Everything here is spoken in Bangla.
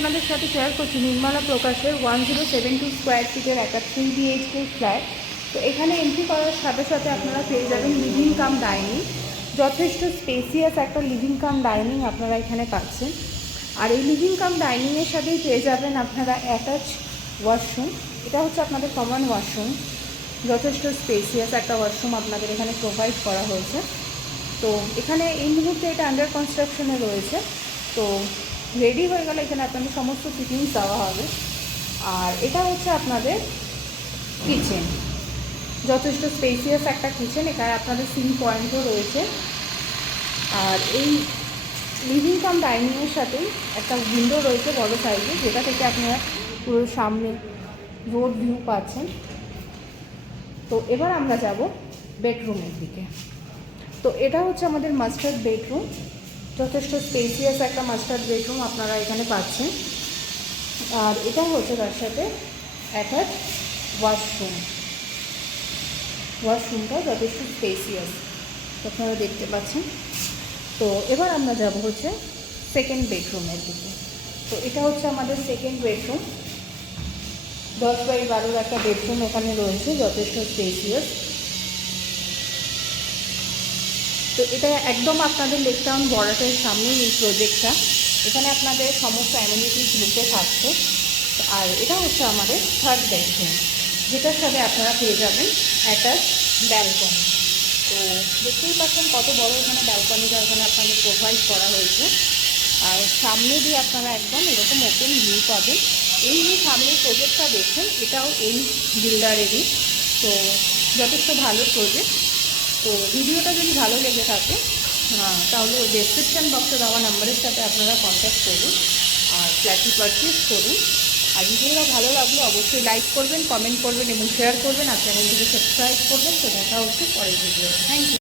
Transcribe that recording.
আপনাদের সাথে শেয়ার করছি নির্মলা প্রকাশের 1072 স্কোয়ার ফিটের একটা 3 BHK ফ্ল্যাট। তো এখানে এন্ট্রি করার সাথে সাথে আপনারা পেয়ে যাবেন লিভিং কাম ডাইনিং। যথেষ্ট স্পেসিয়াস একটা লিভিং কাম ডাইনিং আপনারা এখানে পাচ্ছেন। আর এই লিভিং কাম ডাইনিংয়ের সাথেই পেয়ে যাবেন আপনারা অ্যাটাচ ওয়াশরুম। এটা হচ্ছে আপনাদের কমন ওয়াশরুম। যথেষ্ট স্পেসিয়াস একটা ওয়াশরুম আপনাদের এখানে প্রোভাইড করা হয়েছে। তো এখানে এই মুহূর্তে এটা আন্ডার কনস্ট্রাকশনে রয়েছে। তো রেডি হয়ে গেলে এখানে আপনাদের সমস্ত ফিটিংস দেওয়া হবে। আর এটা হচ্ছে আপনাদের কিচেন। যথেষ্ট স্পেসিয়াস একটা কিচেন, এখানে আপনাদের সিঙ্ক পয়েন্টও রয়েছে। আর এই লিভিং কাম ডাইনিংয়ের সাথেই একটা উইন্ডো রয়েছে বড় সাইজে, যেটা থেকে আপনারা পুরো সামনে রোড ভিউ পাচ্ছেন। তো এবার আমরা যাব বেডরুমের দিকে। তো এটা হচ্ছে আমাদের মাস্টার বেডরুম। যথেষ্ট স্পেসিয়াস একটা মাস্টার বেডরুম আপনারা এখানে পাচ্ছেন। আর এটা হচ্ছে তার সাথে অ্যাটাচ ওয়াশরুমটা যথেষ্ট স্পেসিয়াস আপনারা দেখতে পাচ্ছেন। তো এবার আমরা যাব হচ্ছে সেকেন্ড বেডরুমের দিকে। তো এটা হচ্ছে আমাদের সেকেন্ড বেডরুম। 10x12 একটা বেডরুম এখানে রয়েছে, যথেষ্ট স্পেসিয়াস। তো এটা একদম আপনাদের লেক টাউন বর্ডারের সামনেই এই প্রজেক্টটা। এখানে আপনাদের সমস্ত অ্যামিনিটিস লুকে থাকছে। আর এটা হচ্ছে আমাদের থার্ড বেডরুম, যেটার সাথে আপনারা পেয়ে যাবেন অ্যাটাচ ব্যালকনি। তো দেখতেই পাচ্ছেন কত বড় এখানে ব্যালকনিটা এখানে আপনাদের প্রোভাইড করা হয়েছে। আর সামনে দিয়ে আপনারা একদম এরকম ওপেন ভিউ পাবেন। এই যে সামনের প্রজেক্টটা দেখছেন, এটাও এই বিল্ডারেরই। তো যথেষ্ট ভালো প্রজেক্ট। তো ভিডিওটা যদি ভালো লেগে থাকে তাহলে ওই ডেসক্রিপশান বক্সে দেওয়া নাম্বারের সাথে আপনারা কন্ট্যাক্ট করুন আর ফ্ল্যাটটি পারচেজ করুন। আর ভিডিওটা ভালো লাগলে অবশ্যই লাইক করবেন, কমেন্ট করবেন এবং শেয়ার করবেন। আর চ্যানেলটিকে সাবস্ক্রাইব করবেন। তো দেখা হচ্ছে পরের ভিডিও। Thank you.